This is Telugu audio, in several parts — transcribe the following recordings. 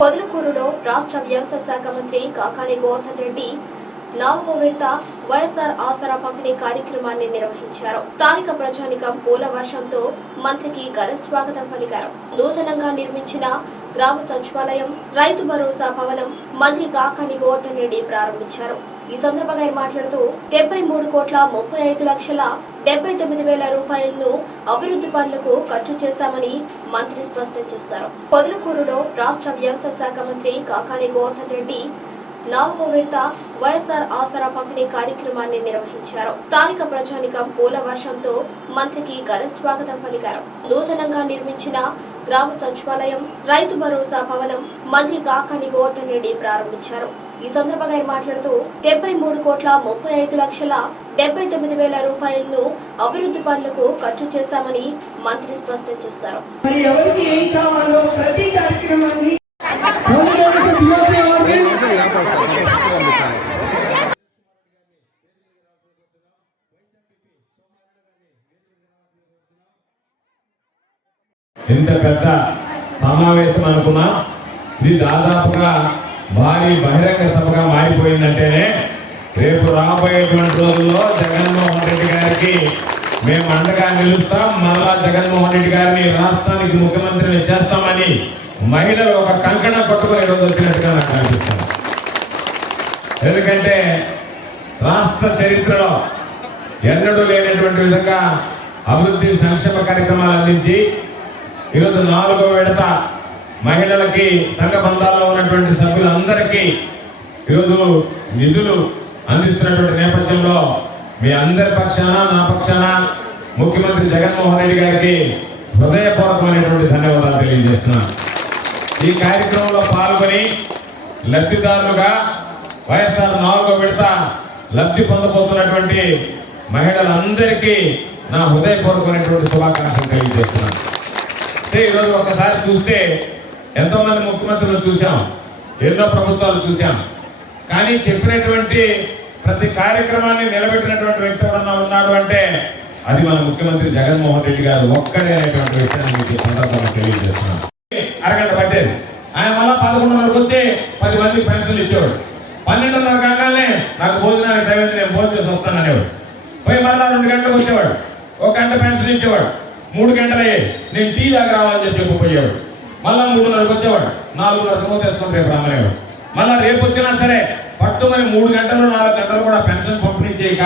పొదలకూరులో రాష్ట్ర వ్యవసాయ శాఖ మంత్రి కాకాని గోవర్ధన్ రెడ్డి నాలుగో విడత వైఎస్ఆర్ ఆసరా పంపిణీ కార్యక్రమాన్ని నిర్వహించారు. స్థానిక ప్రజానికం పూల వర్షంతో మంత్రికి ఘన స్వాగతం పలికారు. నూతనంగా నిర్మించిన గ్రామ సచివాలయం రైతు భరోసా భవనం మంత్రి కాకాని గోవర్ధన్ రెడ్డి ప్రారంభించారు. ఈ సందర్భంగా ఆయన మాట్లాడుతూ డెబ్బై మూడు కోట్ల ముప్పై ఐదు లక్షల డెబ్బై తొమ్మిది వేల రూపాయలను అభివృద్ధి పనులకు ఖర్చు చేశామని మంత్రి స్పష్టం చేశారు పొదలకూరులో రాష్ట్ర వ్యవసాయ శాఖ మంత్రి కాకాని గోవర్ధన్ రెడ్డి నాలుగో విడత వైఎస్ఆర్ ఆసరా పంపిణీ కార్యక్రమాన్ని నిర్వహించారు. స్థానిక ప్రజానికం పూల వర్షంతో మంత్రికి ఘన స్వాగతం పలికారు. నూతనంగా నిర్మించిన గ్రామ సచివాలయం రైతు భరోసా భవనం మంత్రి కాకాని గోవర్ధన్ రెడ్డి ప్రారంభించారు. ఈ సందర్భంగా ఆయన మాట్లాడుతూ డెబ్బై మూడు కోట్ల ముప్పై ఐదు లక్షల డెబ్బై తొమ్మిది వేల రూపాయలను అభివృద్ధి పనులకు ఖర్చు చేశామని మంత్రి స్పష్టం వారిని ఇంత పెద్ద సమావేశం అనుకున్నా ఇది దాదాపుగా భారీ బహిరంగ సభగా మారిపోయిందంటేనే రేపు రాబోయేటువంటి రోజుల్లో జగన్మోహన్ రెడ్డి గారికి మేము అండగా నిలుస్తాం. మరలా జగన్మోహన్ రెడ్డి గారిని రాష్ట్రానికి ముఖ్యమంత్రిని చేస్తామని మహిళలు ఒక కంకణ కొట్టుకుని ఈరోజు వచ్చినట్టుగా నాకు అనిపిస్తుంది. ఎందుకంటే రాష్ట్ర చరిత్రలో ఎన్నడూ లేనటువంటి విధంగా అభివృద్ధి సంక్షేమ కార్యక్రమాలు అందించి ఈరోజు నాలుగో విడత మహిళలకి సంఘ బంధాల్లో ఉన్నటువంటి సభ్యులందరికీ ఈరోజు నిధులు అందిస్తున్నటువంటి నేపథ్యంలో మీ అందరి పక్షాన నా పక్షాన ముఖ్యమంత్రి జగన్మోహన్ రెడ్డి గారికి హృదయపూర్వకమైనటువంటి ధన్యవాదాలు తెలియజేస్తున్నాను. ఈ కార్యక్రమంలో పాల్గొని లబ్ధిదారులుగా వైఎస్ఆర్ నాలుగో విడత లబ్ధి పొందబోతున్నటువంటి మహిళలందరికీ నా హృదయపూర్వకమైనటువంటి శుభాకాంక్షలు తెలియజేస్తున్నాను. అంటే ఈరోజు ఒకసారి చూస్తే ఎంతోమంది ముఖ్యమంత్రులు చూసాం ఎన్నో ప్రభుత్వాలు చూసాం కానీ చెప్పినటువంటి ప్రతి కార్యక్రమాన్ని నిలబెట్టినటువంటి వ్యక్తి ఎవరన్నా ఉన్నాడు అంటే అది మన ముఖ్యమంత్రి జగన్మోహన్ రెడ్డి గారు ఒక్కడే అనేటువంటి విషయాన్ని మీకు సందర్భంగా తెలియజేస్తున్నాను. అరగంట పట్టేది. ఆయన మళ్ళా పదకొండున్నరకు వచ్చి పది మందికి పెన్షన్లు ఇచ్చేవాడు. పన్నెండున్నర కాగానే నాకు భోజనానికి టైం నేను భోజనం చేసి వస్తాను అనేవాడు. పోయి మళ్ళా రెండు గంటలకు వచ్చేవాడు. ఒక గంట పెన్షన్ ఇచ్చేవాడు. మూడు గంటలయ్యే నేను టీ దాకా రావాలని చెప్పి చెప్పిపోయేవాడు. మళ్ళా మూడున్నరకు వచ్చేవాడు నాలుగున్నరకు మూతేసుకుని రేపు రమ్మనేవాడు మళ్ళా రేపు వచ్చినా సరే పట్టుమని మూడు గంటలు నాలుగు గంటలు కూడా పెన్షన్ పంపిణీ చేయక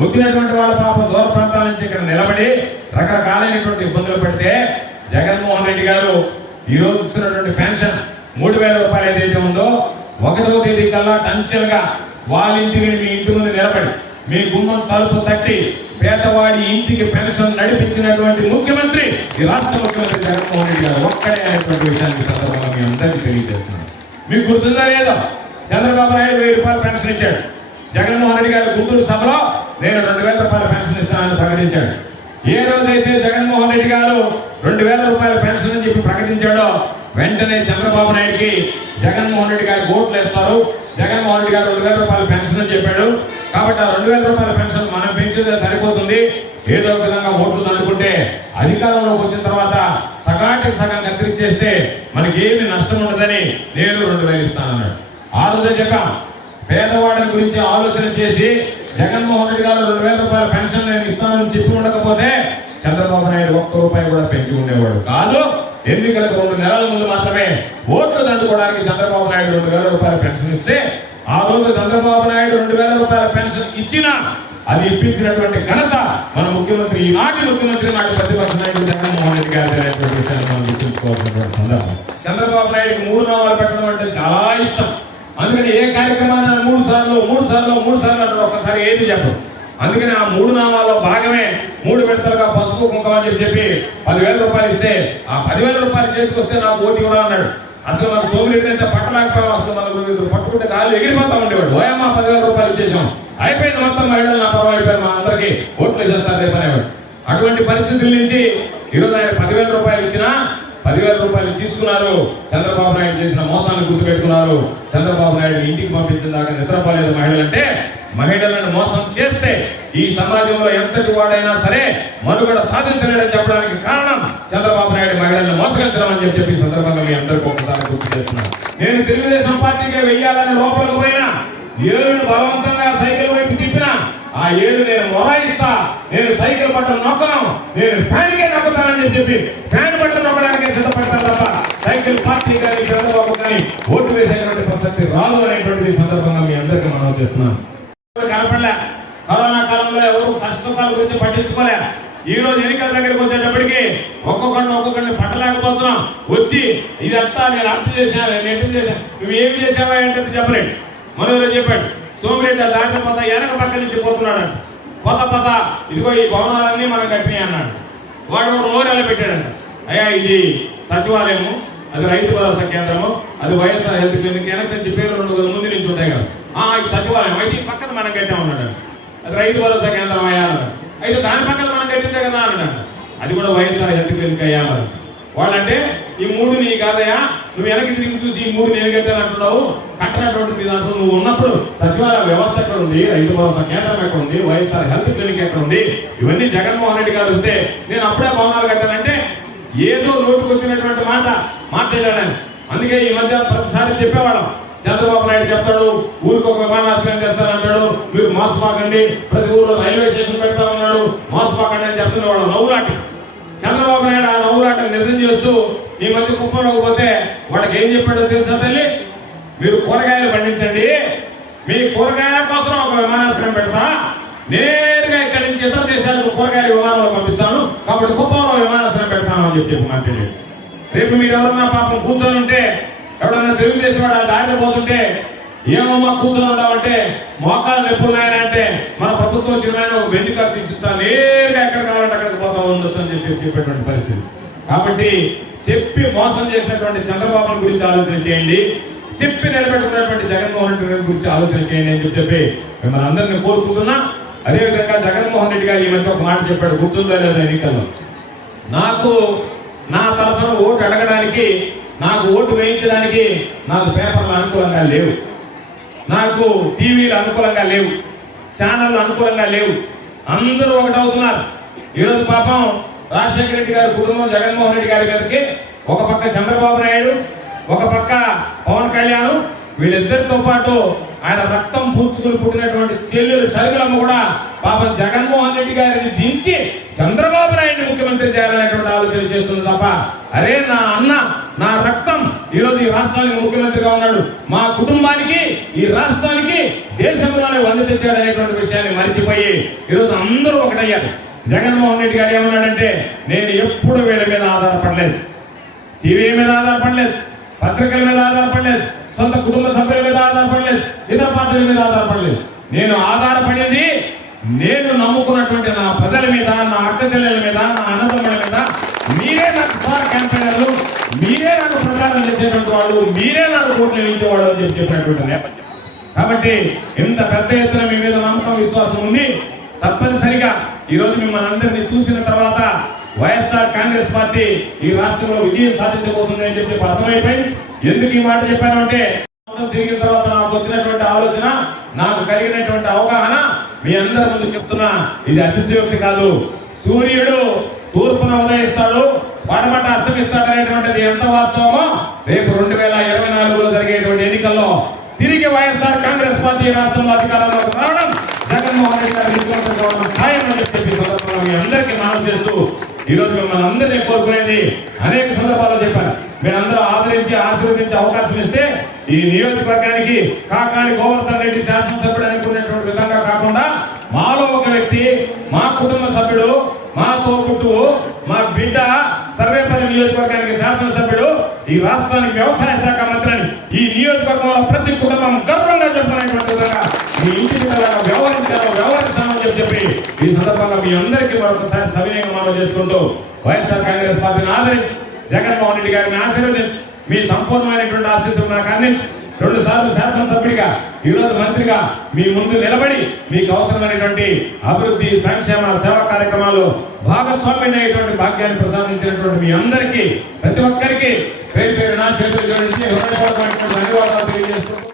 వచ్చినటువంటి వాళ్ళ పాపం దూర ప్రాంతాల నుంచి ఇక్కడ నిలబడి రకరకాలైనటువంటి ఇబ్బందులు పెడితే జగన్మోహన్ రెడ్డి గారు ఈ రోజు ఇస్తున్నటువంటి పెన్షన్ మూడు వేల రూపాయలు ఏదైతే ఉందో ఒకటో తేదీ కల్లా టంచెల్గా వాళ్ళ ఇంటికి మీ ఇంటి ముందు నిలబడి మీ గుమ్మం తలుపు తట్టి పేదవాడి ఇంటికి పెన్షన్ నడిపించినటువంటి ముఖ్యమంత్రి ఈ రాష్ట్ర ముఖ్యమంత్రి జగన్మోహన్ రెడ్డి గారు ఒక్కడే అనేటువంటి విషయాన్ని సందర్భంగా మీ అందరికీ తెలియజేస్తున్నాను. మీకు గుర్తుందా లేదో? చంద్రబాబు నాయుడు వెయ్యి రూపాయలు పెన్షన్ ఇచ్చాడు. జగన్మోహన్ రెడ్డి గారు గుంటూరు సభలో నేను రెండు వేల రూపాయల పెన్షన్ ఇస్తానని ప్రకటించాడు. ఏ రోజైతే జగన్మోహన్ రెడ్డి గారు రెండు వేల రూపాయల పెన్షన్ అని చెప్పి ప్రకటించాడో వెంటనే చంద్రబాబు నాయుడికి జగన్మోహన్ రెడ్డి గారు ఓట్లు వేస్తారు. జగన్మోహన్ రెడ్డి గారు రెండు వేల రూపాయల పెన్షన్ అని చెప్పాడు. కాబట్టి ఆ రెండు వేల రూపాయల పెన్షన్ మనం పెంచితే సరిపోతుంది. ఏదో ఒక విధంగా ఓట్లు అనుకుంటే అధికారంలోకి వచ్చిన తర్వాత సగాటికి సగం కత్తిరించేస్తే మనకి ఏమి నష్టం ఉండదని నేను రెండు వేలు ఇస్తానన్నాడు. ఆ రోజే చెప్పాం పేదవాడి గురించి ఆలోచన చేసి జగన్మోహన్ రెడ్డి గారు రెండు వేల రూపాయల పెన్షన్ నేను ఇస్తానని చెప్పి ఉండకపోతే చంద్రబాబు నాయుడు ఒక్క రూపాయి కూడా పెంచి ఉండేవాడు కాదు. ఎన్నికలకు రెండు నెలల ముందు మాత్రమే ఓట్లు దండుకోవడానికి చంద్రబాబు నాయుడు రెండు వేల రూపాయల పెన్షన్ ఇస్తే ఆ రోజు చంద్రబాబు నాయుడు రెండు వేల రూపాయల పెన్షన్ ఇచ్చినా అది ఇప్పించినటువంటి ఘనత మన ముఖ్యమంత్రి ఈనాటి ముఖ్యమంత్రి నాటి ప్రతిపక్ష నాయకుడు జగన్మోహన్ రెడ్డి గారి మనం గుర్తుంచుకోవాల్సినటువంటి సందర్భం. చంద్రబాబు నాయుడు మూడు నామాలు పెట్టడం అంటే చాలా ఇష్టం. అందుకని ఏ కార్యక్రమాన్ని మూడు సార్లు మూడు సార్లు మూడు సార్లు అంటే ఒక్కసారి ఏది చెప్పదు అందుకని ఆ మూడు నామాల్లో భాగమే మూడు విడతలుగా పసుపు కుంకుమ అని చెప్పి చెప్పి పదివేల రూపాయలు ఇస్తే ఆ పదివేల రూపాయలు చేతికి వస్తే నాకు ఓటు కూడా అన్నాడు. అసలు మన సోమిరెడ్డి అయితే పట్టలేకపోయాం అసలు మనకు పట్టుకుంటే కాళ్ళు ఎగిరిపోతా ఉండేవాడు ఓయమ్మ పదివేల రూపాయలు ఇచ్చేసాం అయిపోయింది మొత్తం మహిళలు నా పర్వం అయిపోయింది మా అందరికీ. ఓట్లు చేస్తారు అనేవాడు అటువంటి పరిస్థితుల నుంచి ఈరోజు ఆయన పదివేల రూపాయలు ఇచ్చినా పదివేల రూపాయలు తీసుకున్నారు. చంద్రబాబు నాయుడు చేసిన మోసాన్ని గుర్తుపెట్టుకున్నారు. చంద్రబాబు నాయుడు ఇంటికి పంపించిన దాకా నిద్రపోలేదు మహిళలు అంటే మహిళలను మోసం చేస్తే ఈ సమాజంలో ఎంతటి వాడైనా సరే మనుగడ సాధించలేడని చెప్పడానికి కారణం చంద్రబాబు నాయుడు మహిళలను మోసగించడం అని చెప్పి సందర్భంగా మీ అందరికీ ఒకసారి గుర్తు చేస్తున్నాను నేను తెలుగుదేశం పార్టీకే వెయ్యాలని లోపలికి పోయినా ఏడును బలవంతంగా సైకిల్ వైపు తిప్పినా ఆ ఏడు నేను మొరాయిస్తా నేను సైకిల్ బట్టలు నొక్కను నేను ఫ్యాన్కే నొక్కుతానని చెప్పి ఫ్యాన్ బట్టలు నొక్కడానికి సిద్ధపడతాను తప్ప సైకిల్ పార్టీ కానీ చంద్రబాబు కానీ ఓటు వేసేటువంటి ప్రసక్తి రాదు అనేటువంటి సందర్భంగా మీ అందరికీ మనం చేస్తున్నాను. కనపడలే. కరోనా కాలంలో ఎవరు కష్టసుఖాల గురించి పట్టించుకోలే ఈ రోజు ఎన్నికల దగ్గరికి వచ్చేటప్పటికి ఒక్కొక్కరిని ఒక్కొక్కరిని పట్టలేకపోతున్నాం. వచ్చి ఇదంతా నేను అర్థం చేశాను నేను ఎట్టు చేశాను నువ్వు ఏమి చేసావా అంటే చెప్పలేడు మనోరు చెప్పాడు సోమిరెడ్డి ఆ దారిన వెనక పక్క నుంచి పోతున్నాడు కొత్త పోత ఇదిగో ఈ భవనాలన్నీ మనం కట్టినాయి అన్నాడు. వాడు నోరు ఎలా పెట్టాడంట. అయ్యా ఇది సచివాలయము. అది రైతు భరోసా కేంద్రము అది వైఎస్ఆర్ హెల్త్ క్లినిక్ వెనక నుంచి పేరు రెండు రోజుల ముందు నుంచి ఉంటాయి కదా. ఆ ఇది సచివాలయం. అయితే ఈ పక్కన మనం కట్టాం అన్నాడు. అది రైతు భరోసా కేంద్రం అయ్యా అయితే దాని పక్కన మనం కట్టిందే కదా అన్నాడు. అది కూడా వైఎస్ఆర్ హెల్త్ క్లినిక్ అయ్యా వాళ్ళంటే ఈ మూడు నీ కాదయా నువ్వు వెనక్కి తిరిగి చూసి ఈ మూడు నేను కట్టానంటున్నావు. కట్టనటువంటి మీద అసలు నువ్వు ఉన్నప్పుడు సచివాలయ వ్యవస్థ ఎక్కడ ఉంది? రైతు భరోసా కేంద్రం ఎక్కడ ఉంది? వైఎస్ఆర్ హెల్త్ క్లినిక్ ఎక్కడ ఉంది? ఇవన్నీ జగన్మోహన్ రెడ్డి గారు వస్తే నేను అప్పుడే భవనాలు కట్టానంటే ఏదో నోటుకు వచ్చినటువంటి మాట మాట్లాడాను అందుకే ఈ మధ్య ప్రతిసారి చెప్పేవాళ్ళం. చంద్రబాబు నాయుడు చెప్తాడు ఊరికి ఒక విమానాశ్రయం చేస్తానంటాడు మీరు మోసపాకండి ప్రతి ఊర్లో రైల్వే స్టేషన్ పెడతామన్నాడు మోసపాకండి అని చెప్తున్నవాడు నవ్వులాట. చంద్రబాబు నాయుడు ఆ నవ్వులాట నిజం చేస్తూ ఈ మధ్య కుప్పంలోకి పోతే వాళ్ళకి ఏం చెప్పాడో తెలుసా తల్లి? మీరు కూరగాయలు పండించండి మీ కూరగాయల కోసం ఒక విమానాశ్రయం పెడతా. నేరుగా ఇక్కడి నుంచి ఇతర దేశాలకు కూరగాయల విమానంలో పంపిస్తాను కాబట్టి కుప్పంలో విమానాశ్రయం పెడతాను అని చెప్పి మాట్లాడాడు. రేపు మీరు ఎవరన్నా పాపం కూర్చొని ఉంటే ఎవడన్నా తెలుగుదేశం వాడు ఆ దారిలో పోతుంటే ఏమమ్మా కూర్చొని ఉన్నావంటే మోకాలు నొప్పి అంటే మన ప్రభుత్వం చిన్న ఒక వెండి కారు తీసిస్తా నేరుగా ఎక్కడ కావాలంటే అక్కడికి పోతా ఉండొచ్చు అని చెప్పి చెప్పేటువంటి పరిస్థితి. కాబట్టి చెప్పి మోసం చేసినటువంటి చంద్రబాబు గురించి ఆలోచన చేయండి. చెప్పి నిలబెట్టుకున్నటువంటి జగన్మోహన్ రెడ్డి గారి గురించి ఆలోచన చేయండి అని చెప్పి మిమ్మల్ని అందరినీ కోరుకుంటున్నా. అదేవిధంగా జగన్మోహన్ రెడ్డి గారు ఈ మధ్య ఒక మాట చెప్పాడు గుర్తుందో లేదా ఎన్నికల్లో నాకు నా తరఫున ఓటు అడగడానికి నాకు ఓటు వేయించడానికి నాకు పేపర్లు అనుకూలంగా లేవు. నాకు టీవీలు అనుకూలంగా లేవు. ఛానళ్ళు అనుకూలంగా లేవు. అందరూ ఒకటవుతున్నారు. ఈరోజు పాపం రాజశేఖర రెడ్డి గారి కుటుంబం జగన్మోహన్ రెడ్డి గారి మీదకి ఒక పక్క చంద్రబాబు నాయుడు ఒక పక్క పవన్ కళ్యాణ్ వీళ్ళిద్దరితో పాటు ఆయన రక్తం పూడ్చుకుని పుట్టినటువంటి చెల్లెలు సరుగులమ్మ కూడా పాపం జగన్మోహన్ రెడ్డి గారిని దించి చంద్రబాబు నాయుడు ముఖ్యమంత్రి చేయాలనేటువంటి ఆలోచన చేస్తుంది తప్ప అరే నా అన్న నా రక్తం ఈరోజు ఈ రాష్ట్రానికి ముఖ్యమంత్రిగా ఉన్నాడు. మా కుటుంబానికి ఈ రాష్ట్రానికి దేశంలోనే వంద తెచ్చాడు అనేటువంటి విషయాన్ని మర్చిపోయి ఈరోజు అందరూ ఒకటయ్యారు. జగన్మోహన్ రెడ్డి గారు ఏమన్నాడంటే నేను ఎప్పుడు వీళ్ళ మీద ఆధారపడలేదు. టీవీ మీద ఆధారపడలేదు. పత్రికల మీద ఆధారపడలేదు. సొంత కుటుంబ సభ్యుల మీద ఆధారపడలేదు. ఇతర పార్టీల మీద ఆధారపడలేదు. నేను ఆధారపడింది నేను నమ్ముకున్నటువంటి నా ప్రజల మీద నా అక్క చెల్లెల మీద నా అన్నదమ్ముల మీద మీరే నాకు స్టార్ క్యాంపెయినర్లు మీరే నాకు ప్రచారం చేసేటువంటి వాళ్ళు మీరే నాకు ఓట్లు వేయించేవాడు అని చెప్పి చెప్పినటువంటి నేపథ్యం. కాబట్టి ఇంత పెద్ద ఎత్తున మీ మీద నమ్మకం విశ్వాసం ఉంది. తప్పనిసరిగా ఈరోజు మిమ్మల్ని అందరినీ చూసిన తర్వాత వైఎస్ఆర్ కాంగ్రెస్ పార్టీ ఈ రాష్ట్రంలో విజయం సాధించబోతుంది అని చెప్పి అర్థమైపోయింది. ఎందుకు ఈ మాట చెప్పాను అంటే తిరిగిన తర్వాత నాకు వచ్చినటువంటి ఆలోచన నాకు కలిగినటువంటి అవగాహన మీ అందరి ముందు చెప్తున్నా ఇది అతిశయోక్తి కాదు. సూర్యుడు తూర్పున ఉదయిస్తాడు పడమట అస్తమిస్తాడు అనేటువంటిది ఎంత వాస్తవమో రేపు రెండు వేల ఇరవై నాలుగులో జరిగేటువంటి ఎన్నికల్లో తిరిగి వైఎస్ఆర్ కాంగ్రెస్ పార్టీ రాష్ట్రంలో అధికారంలోకి రావడం జగన్మోహన్ రెడ్డి గారి ముఖ్యమంత్రి కావడం ఖాయం అని చెప్పి సందర్భంగా మీ అందరికీ మనం చేస్తూ ఈ రోజు మిమ్మల్ని అందరినీ కోరుకునేది అనేక సందర్భాల్లో చెప్పాను. మీరందరూ ఆదరించి ఆశీర్వదించే అవకాశం ఇస్తే ఈ నియోజకవర్గానికి కాకాని గోవర్ధన్ రెడ్డి శాసనసభ్యుడు అనుకునేటువంటి విధంగా కాకుండా మాలో ఒక వ్యక్తి మా కుటుంబ సభ్యుడు మా తోబుట్టువు మా బిడ్డ సర్వేపల్లి నియోజకవర్గానికి శాసనసభ్యుడు ఈ రాష్ట్రానికి వ్యవసాయ శాఖ మంత్రిని ఈ నియోజకవర్గంలో ప్రతి కుటుంబం గర్వంగా చెప్పినటువంటి విధంగా మీ ఇంటి పిల్లలుగా వ్యవహరించాలో వ్యవహరిస్తామని చెప్పి చెప్పి ఈ సందర్భంగా మీ అందరికీ మరొకసారి సవినయంగా మనం చేసుకుంటూ వైఎస్ఆర్ కాంగ్రెస్ పార్టీని ఆదరించి జగన్మోహన్ రెడ్డి గారిని ఆశీర్వదించి. మీ సంపూర్ణమైనటువంటి ఆశీస్సులు నాకు అందించి. రెండు సార్లు శాసనసభ్యుడిగా ఈరోజు మంత్రిగా మీ ముందు నిలబడి మీకు అవసరమైనటువంటి అభివృద్ధి సంక్షేమ సేవా కార్యక్రమాలు భాగస్వామ్యం అయ్యేటువంటి భాగ్యాన్ని ప్రసాదించినటువంటి మీ అందరికీ ప్రతి ఒక్కరికి పేరు పేరు నా చేతులు జోడించి తెలియజేస్తూ